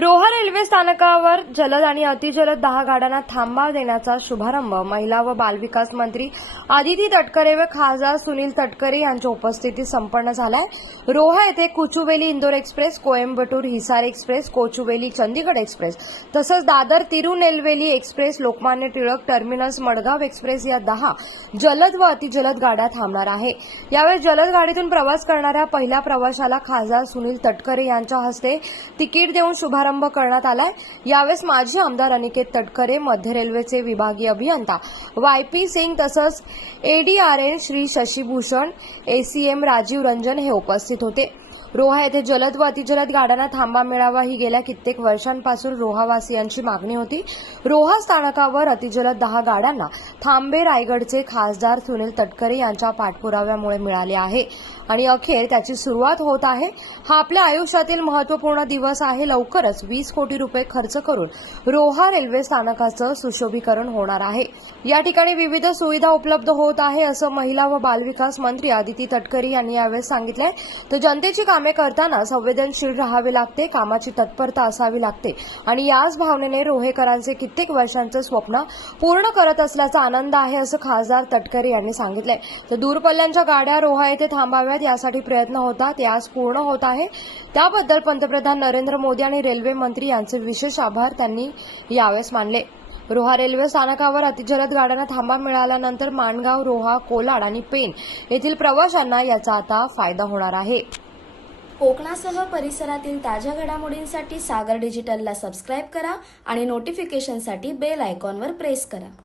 Roha railway स्थानकावर जलद आणि अतिजलद 10 गाड्यांना थांबा देण्याचा शुभारंभ महिला व बालविकास मंत्री आदिती तटकरे व खासदार सुनील तटकरे यांच्या उपस्थितीत संपन्न झालाय। रोहा येथे Kochuveli Indore express, Coimbatore Hisar express, Kochuveli Chandigarh express तसंच Dadar Tirunelveli express, Lokmanya Tilak terminus Madgaon express या 10 जलद व अतिजलद गाड्या थांबणार आहे। यावेळी जलद गाडीतून प्रवास करणाऱ्या पहिल्या प्रवाशाला खासदार सुनील तटकरे यांच्या हस्ते तिकीट देऊन शुभारंभ करण्यात आलाय। यावेळेस माजी आमदार अनिकेत तटकरे, मध्य रेल्वेचे विभागीय अभियंता वाय.पी. सिंग तसंच एडीआरएन श्री शशिभूषण, एसीएम राजीव रंजन हे उपस्थित होते। रोहा येथे जलद व अतिजलद गाड्यांना थांबा मिळावा ही गेल्या कित्येक वर्षांपासून रोहावासियांची मागणी होती। रोहा स्थानकावर अतिजलद 10 गाड्यांना थांबे रायगडचे खासदार सुनील तटकरे यांच्या पाठपुराव्यामुळे मिळाले आहे आणि अखेर त्याची सुरुवात होत आहे। हा आपल्या आयुष्यातील महत्त्वपूर्ण दिवस आहे। लवकरच 20 कोटी रुपये खर्च करून रोहा रेल्वे स्थानकाचं सुशोभीकरण होणार आहे। या ठिकाणी विविध सुविधा उपलब्ध होत आहे असं महिला व बालविकास मंत्री आदिती तटकरे यांनी यावेळी सांगितलंय। तर जनतेची कामे करताना संवेदनशील राहावे लागते, कामाची तत्परता असावी लागते आणि याच भावनेने रोहेकरांचे कित्येक वर्षांचे स्वप्न पूर्ण करत असल्याचा आनंद आहे असं खासदार तटकरे यांनी सांगितलंय। तर दूरपल्ल्यांच्या गाड्या रोहा येथे थांबाव्यात यासाठी प्रयत्न होतात, ते आज पूर्ण होत आहे। त्याबद्दल पंतप्रधान नरेंद्र मोदी आणि रेल्वे मंत्री यांचे विशेष आभार त्यांनी यावेळेस मानले। रोहा रेल्वे स्थानकावर अतिजलद गाड्यांना थांबा मिळाल्यानंतर माणगाव, रोहा, कोलाड आणि पेण येथील प्रवाशांना याचा आता फायदा होणार आहे। कोकणासह परिसरातील ताज्या घडामोडींसाठी सागर डिजिटलला सबस्क्राईब करा आणि नोटिफिकेशनसाठी बेल आयकॉनवर प्रेस करा।